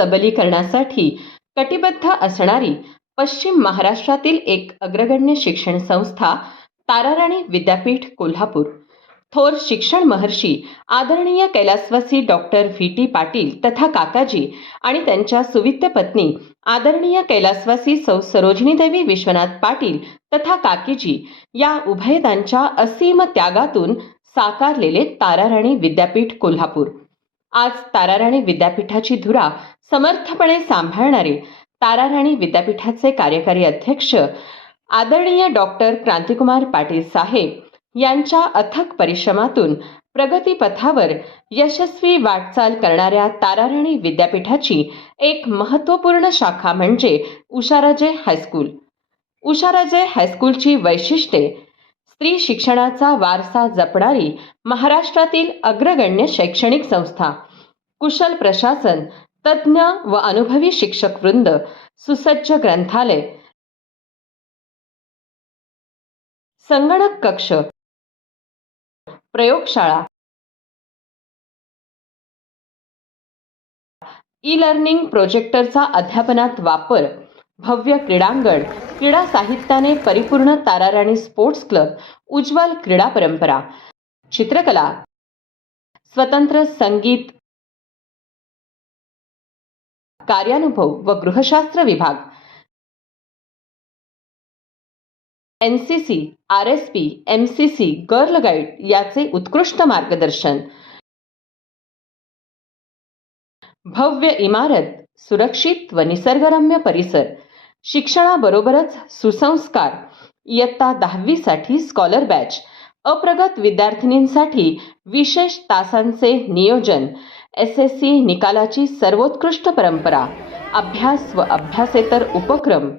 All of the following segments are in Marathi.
सबलीकरणासाठी कटिबद्ध असणारी पश्चिम महाराष्ट्रातील एक अग्रगण्य शिक्षण संस्था ताराराणी विद्यापीठ कोल्हापूर. थोर शिक्षण महर्षी आदरणीय कैलासवासी डॉक्टर व्ही. टी. पाटील तथा काकाजी आणि त्यांच्या सुविद्य पत्नी आदरणीय कैलासवासी सौ सरोजिनीदेवी विश्वनाथ पाटील तथा काकीजी या उभयतांच्या असीम त्यागातून साकारलेले ताराराणी विद्यापीठ कोल्हापूर. आज ताराराणी विद्यापीठाची धुरा समर्थपणे सांभाळणारे ताराराणी विद्यापीठाचे कार्यकारी अध्यक्ष आदरणीय डॉक्टर क्रांतिकुमार पाटील साहेब यांच्या अथक परिश्रमातून प्रगतीपथावर यशस्वी वाटचाल करणाऱ्या ताराराणी विद्यापीठाची एक महत्त्वपूर्ण शाखा म्हणजे उषाराजे हायस्कूल. उषाराजे हायस्कूलची वैशिष्ट्ये स्त्री शिक्षणाचा वारसा जपणारी महाराष्ट्रातील अग्रगण्य शैक्षणिक संस्था कुशल प्रशासन तज्ज्ञ व अनुभवी शिक्षक वृंद सुसज्ज ग्रंथालय संगणक कक्ष प्रयोगशाळा ई लर्निंग प्रोजेक्टरचा अध्यापनात वापर भव्य क्रीडांगण क्रीडा साहित्याने परिपूर्ण ताराराणी स्पोर्ट्स क्लब उज्ज्वल क्रीडा परंपरा चित्रकला स्वतंत्र संगीत कार्यानुभव व गृहशास्त्र विभाग. N C C R S P M C C girl guide याचे उत्कृष्ट मार्गदर्शन. भव्य इमारत सुरक्षित व निसर्गरम्य परिसर. शिक्षणाबरोबरच सुसंस्कार. इयत्ता दहावीसाठी स्कॉलर बॅच अप्रगत विद्यार्थिनींसाठी विशेष तासांचे नियोजन. एस एस सी निकालाची सर्वोत्कृष्ट परंपरा. अभ्यास व अभ्यासेतर उपक्रम.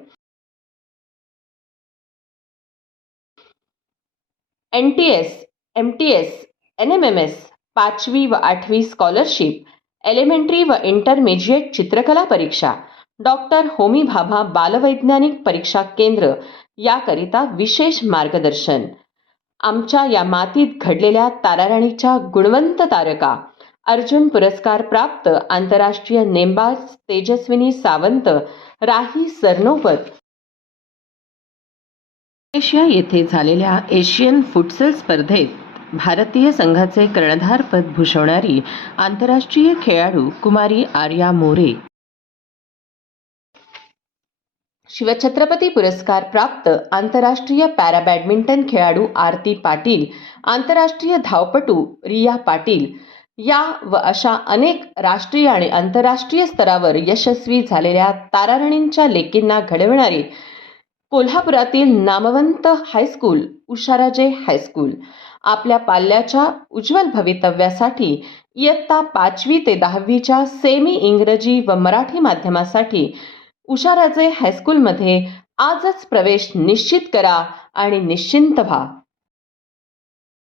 N T S M T S N M M S पाचवी व आठवी स्कॉलरशिप एलिमेंटरी व इंटरमिजिएट चित्रकला परीक्षा. डॉक्टर होमी भाभा बालवैज्ञानिक परीक्षा केंद्र याकरिता विशेष मार्गदर्शन. आमच्या या मातीत घडलेल्या ताराराणीच्या गुणवंत तारका अर्जुन पुरस्कार प्राप्त आंतरराष्ट्रीय नेमबाज तेजस्विनी सावंत राही सरनोबत एशिया येथे झालेल्या एशियन फुटसल स्पर्धेत भारतीय संघाचे कर्णधारपद भूषवणारी आंतरराष्ट्रीय खेळाडू कुमारी आर्या मोरे. शिवछत्रपती पुरस्कार प्राप्त आंतरराष्ट्रीय पॅरा बॅडमिंटन खेळाडू आरती पाटील आंतरराष्ट्रीय धावपटू रिया पाटील. या व अशा अनेक राष्ट्रीय आणि आंतरराष्ट्रीय स्तरावर यशस्वी झालेल्या तारारणींच्या लेकींना घडविणारे कोल्हापुरातील नामवंत हायस्कूल उषाराजे हायस्कूल आपल्या पाल्याच्या उज्ज्वल भवितव्यासाठी इयत्ता पाचवी ते दहावीच्या सेमी इंग्रजी व मराठी माध्यमासाठी उषाराजे हायस्कूलमध्ये आजच प्रवेश निश्चित करा आणि निश्चिंत व्हा.